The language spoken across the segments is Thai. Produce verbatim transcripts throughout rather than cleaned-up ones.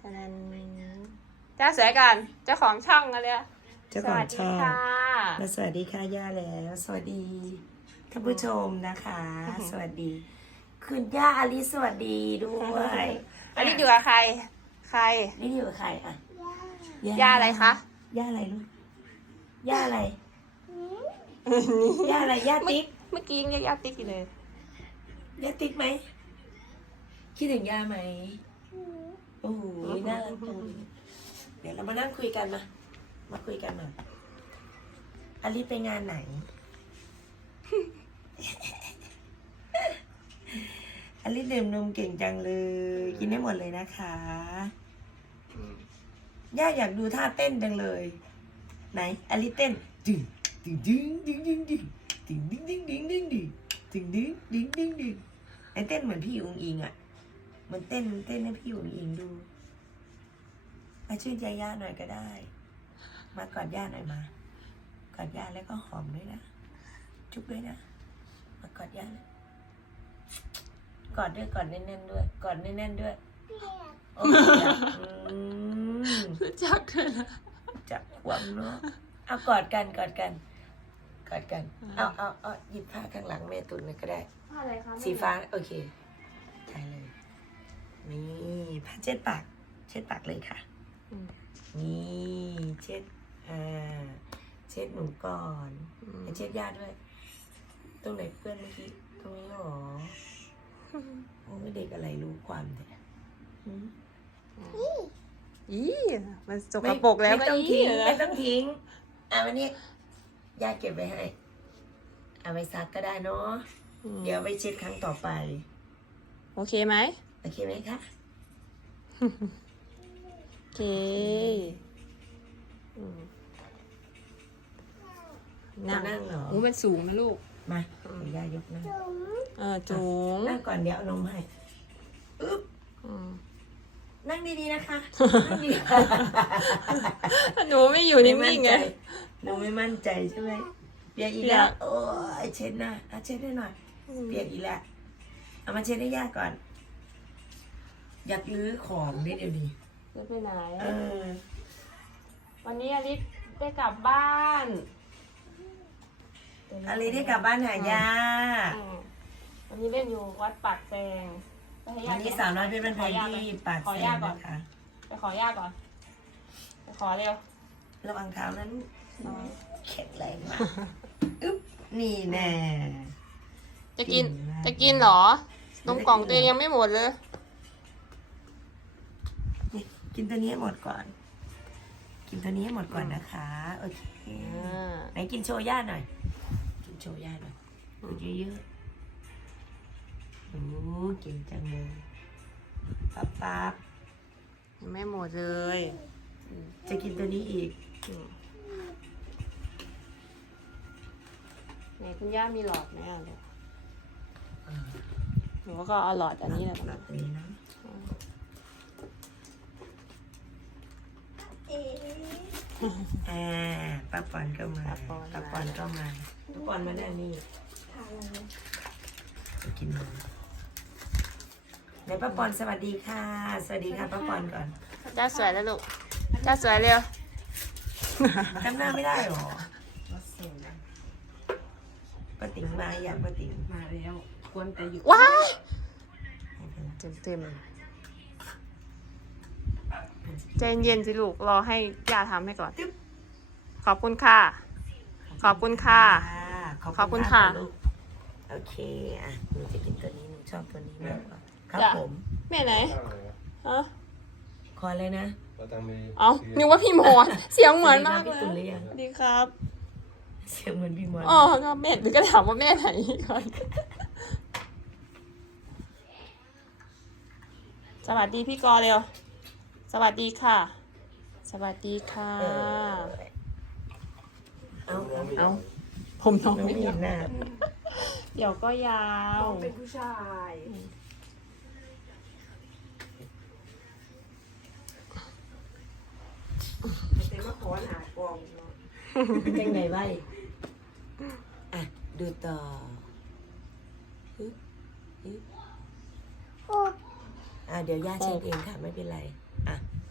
นั้นจ้าสวยกันเจ้าของช่องกันเลยเจ้าของช่องสวัสดีค่ะและสวัสดีค่ะย่าแล้วสวัสดีท่านผู้ชมนะคะ สวัสดีคุณย่าอลิสวัสดีด้วยอันนี้อยู่กับใคร ใครนี่อยู่กับใครอ่ะย่าอะไรคะย่าอะไรลูกย่าอะไรย่าอะไรย่าติ๊กเมื่อกี้ยังเรียกย่าติ๊กอยู่เลยย่าติ๊กไหมคิดถึงย่าไหมโอ้โหน่ารักจังเดี๋ยวเรามานั่งคุยกันมามาคุยกันหน่อยอลิไปงานไหน อลิดื่มนมเก่งจังเลย กินได้หมดเลยนะคะย่าอยากดูท่าเต้นจังเลย ไหนอลิเต้นดึงดึงดึงดึงดึงดึงดึงดึงดึงดึงดึงดึงดึงดึงดึงดึงดึงไอเต้นเหมือนพี่อุ๋งอิงอ่ะมันเต้นเต้นให้พี่อุ๋งอิงดูมาชื่นใจย่าหน่อยก็ได้ มากอดย่าหน่อยมากอดย่าแล้วก็หอมด้วยนะจุ๊บด้วยนะมากอดย่านะกอดด้วยกอดแน่นๆด้วยกอดแน่นๆด้วยโอ้ยอืมรู้จักด้วยนะจับหวังเนาะเอากอดกันกอดกันกอดกันเอาเอาเอาหยิบผ้าข้างหลังแม่ตุนเลยก็ได้อะไรคะสีฟ้าโอเคใช่เลยนี่ผ้าเช็ดปากเช็ดปากเลยค่ะนี่เช็ดอ่าเช็ดหนูก่อนแล้วเช็ดย่าด้วยตรงไหนเพื่อนเมื่อกี้ตรงนี้หรอโอ้ยเด็กอะไรรู้ความแต่อีมันสกปรกแล้วไม่ต้องทิ้งอีไม่ต้องทิ้งเอาวันนี้ย่าเก็บไว้ให้เอาไปซักก็ได้เนาะเดี๋ยวไปเช็ดครั้งต่อไปโอเคไหมโอเคไหมคะโอเคนั่งนั่งเหรออู้มันสูงนะลูกมาเดี๋ยวยายกนั่งเออจุงนั่งก่อนเดี๋ยวเอานมให้อึ๊บอืมนั่งดีๆนะคะนั่งดีหนูไม่อยู่นิ่งๆไงหนูไม่มั่นใจใช่ไหมเปียกอีกแล้วโอ้ยเช็ดหน้าเอาเช็ดให้หน่อยเปียกอีกแล้วเอามาเช็ดให้ย่าก่อน อยากลื้อของนิดเดียวนี้จะไปไหนเออวันนี้อลิซได้กลับบ้านอะไรได้กลับบ้านหาย่าอืมวันนี้เล่นอยู่วัดปากแซงไปให้วัย่านนี้สาวน้อยเป็นแฟนที่ปากขอแซย่าง ก่อนนะคะไปขอย่าก่อน ไปขอเร็วระวังเท้านั้นแข็งแรงมากอึ๊บนี่แน่จะกินเก่งมากจะกินเหรอ นมกล่องตัวเองยังไม่หมดเลยนี่กินตัวนี้ให้หมดก่อน กินตัวนี้ให้หมดก่อนนะคะ โอเคอ่าไหนกินโชว์ย่าหน่อย กินโชว์ย่าหน่อยดูเยอะๆโอ้เก่งจังเลยปั๊บปั๊บยังไม่หมดเลยจะกินตัวนี้อีกอืมไหนคุณย่ามีหลอดไหมอ่ะลูกหนูก็เอาหลอดอันนี้แหละหลับตัวนี้นะอ่าป้าปอนก็มาป้าปอนก็มาป้าปอนมาด้านนี้จะกินนมไหนป้าปอนสวัสดีค่ะ สวัสดีค่ะป้าปอนก่อนจ้าสวยแล้วลูกจ้าสวยเร็วจำหน้าไม่ได้หรอป้าติ๋งมาอยากป้าติ๋งมาแล้วควรแต่อยู่ว้ายเต็มเต็มใจเย็นสิลูก รอให้ย่าทำให้ก่อน ขอบคุณค่ะ ขอบคุณค่ะ ขอบคุณค่ะลูกโอเคอ่ะหนูจะกินตัวนี้หนูชอบตัวนี้มากกว่าครับจ้ะผมแม่ไหนฮะขอเลยนะเอ้านึกว่าพี่มอนเสียงเหมือนมากสวัสดีครับพี่ตุ่นหเลรืยอยังดีครับเสียงเหมือนพี่มอนอ๋อก็แม่หรือก็ถามว่าแม่ไหนก่อนสวัสดีพี่กอเร็ว สวัสดีค่ะ สวัสดีค่ะเออเอาเอาเอาผมน้องน้องไม่ไม่ยาเห็วนหน้าเดี๋ยวก็ยาวเป็นผู้ชายแต่ว่าขอหากองเนาะจังไหนไว้อ่ะดูต่อฮึบฮึบอ่ะเดี๋ยวย่าเช็ดเองค่ะไม่เป็นไรอ่ะ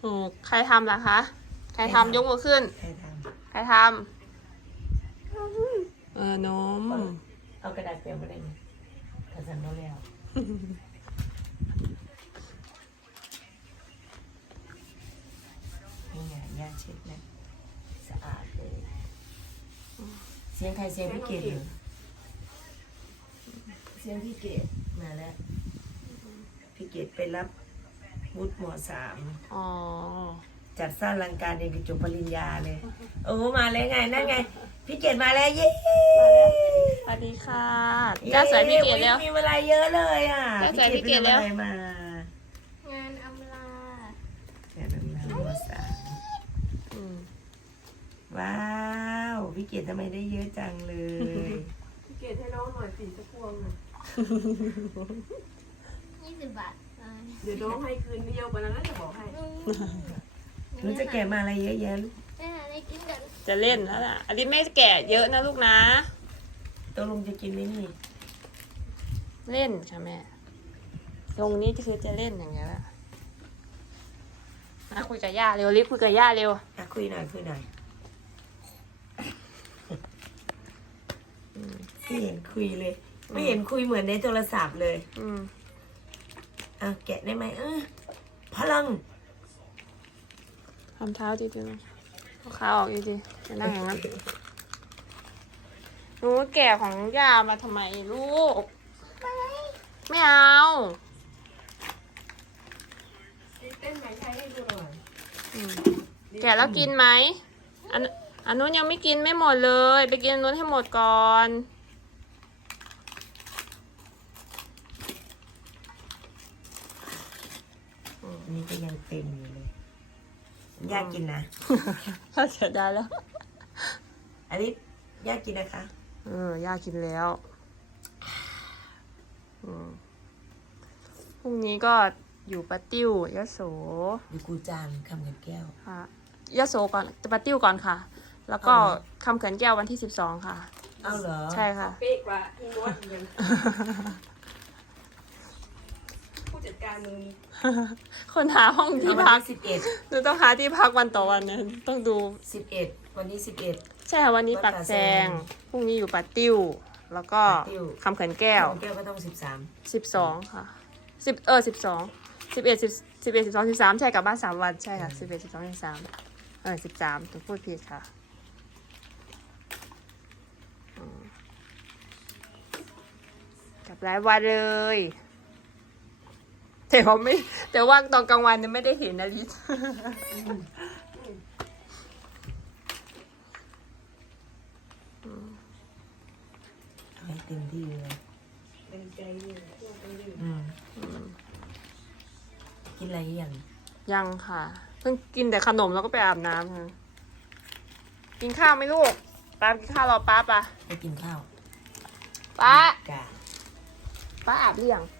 โอ้ใครทำล่ะคะ ใครทำยกมือขึ้นใครทใครทำเออนมำเอากระดาษเปียกมาได้ไหมกระสันมาแล้วนี่ไงย่าเช็ดนะสะอาดเลยเสียงใครเสียงพี่เกดเหรอเสียงพี่เกดมาแล้วพี่เกดไปรับวุฒิมสามอ๋อจัดสร้างลังการเรียนจบปริญญาเลยโอ้มาเลยไงนั่นไงพี่เกดมาแล้วเย้สวัสดีค่ะจ้าสวยพี่เกดแล้วมีเวลาเยอะเลยอ่ะจ้าสวยพี่เกดแล้วไปทำอะไรมางานอำลาแค่นั้นนะมสามอืมว้าวพี่เกดทำไมได้เยอะจังเลยพี่เกดให้น้องหน่อยสี่สักพวงหน่อยยี่สิบบาทอ่าเดี๋ยวน้องให้คืนเดียวกว่านั้นแล้วจะบอกให้หนูจะแกะมาอะไรเยอะแยะลูกแม่ได้กินกันจะเล่นแล้วล่ะอันนี้ไม่แก่เยอะนะลูกนะตกลงจะกินไหมนี่เล่นค่ะแม่ ตรงนี้คือจะเล่นอย่างเงี้ยแหละมาคุยกับย่าเร็วรีบคุยกับย่าเร็วอ่ะคุยหน่อยคุยหน่อยไม่เห็นคุยเลย ไม่เห็นคุยเหมือนในโทรศัพท์เลยอืมอ่ะแกะได้ไหมเออพลังทำเท้าดีๆนะเอาขาออกดีๆจะนั่งอย่างนั้นหนูแก่ของย่ามาทำไมลูก ไม่เอาเต้นไหมใช้ให้ดูหน่อยอืมแก่แล้วกินไหมอันอันนู้นยังไม่กินไม่หมดเลย ไปกินอันนู้นให้หมดก่อนอันนี้ก็ยังเต็มอยู่เลยยากกินนะถ้าเสียดายแล้วอันนี้ยากกินนะคะเออย่ากินแล้วอืมพรุ่งนี้ก็อยู่ปาติ้วยะโสอยู่กูจานคำกับแก้วค่ะยะโสก่อนจะปาติ้วก่อนค่ะ แล้วก็เอาเหรอคำเขินแก้ววันที่สิบสองค่ะเอาเหรอใช่ค่ะเป๊ะกว่าอีโนตยังผู้จัดการมือนี้คนหาห้องเอาที่วันพักที่สิบเอ็ดหนูต้องหาที่พักวันต่อวันนะต้องดูสิบเอ็ดวันที่สิบเอ็ดใช่ค่ะวันนี้วัดปักป่าแซแซงงพรุ่งนี้อยู่ปาติ้ว แล้วก็ปาติ้วคำเขินแก้วแก้วก็ต้องสิบสามสิบสองค่ะสิบเออสิบสองสิบเอ็ดสิบสิบเอ็ดสิบสองสิบสามใช่กลับบ้านสามวันใช่ค่ะสิบเอ็ดสิบสองสิบสามเออสิบสามถูกพูดผิดค่ะอืมกลับหลายวันเลยแต่ว่าไม่แต่ว่าตอนกลางวันเนี่ยไม่ได้เห็นนะลิศเอาให้เต็มที่เลยเป็นใจอยู่พวกเป็นอยู่อืมกินอะไรอย่างยังค่ะ เพิ่งกินแต่ขนมแล้วก็ไปอาบน้ำค่ะกินข้าวไหมลูกป้ากินข้าวรอป้าปะไปกินข้าวป้ากาป้าอาบหรือยัง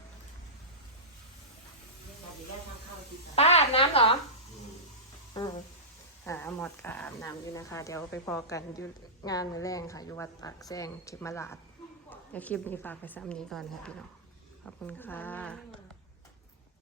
ป้าอาบน้ำเหรออืมอ่าหมดก็อาบน้ำอยู่นะคะ เดี๋ยวไปพอกันอยู่งานมือแรงค่ะ อยู่วัดปากแซงเขมราชเดี๋ยวคลิปนี้ฝากไปซ้ำนี้ก่อนค่ะพี่น้องขอบคุณค่ะ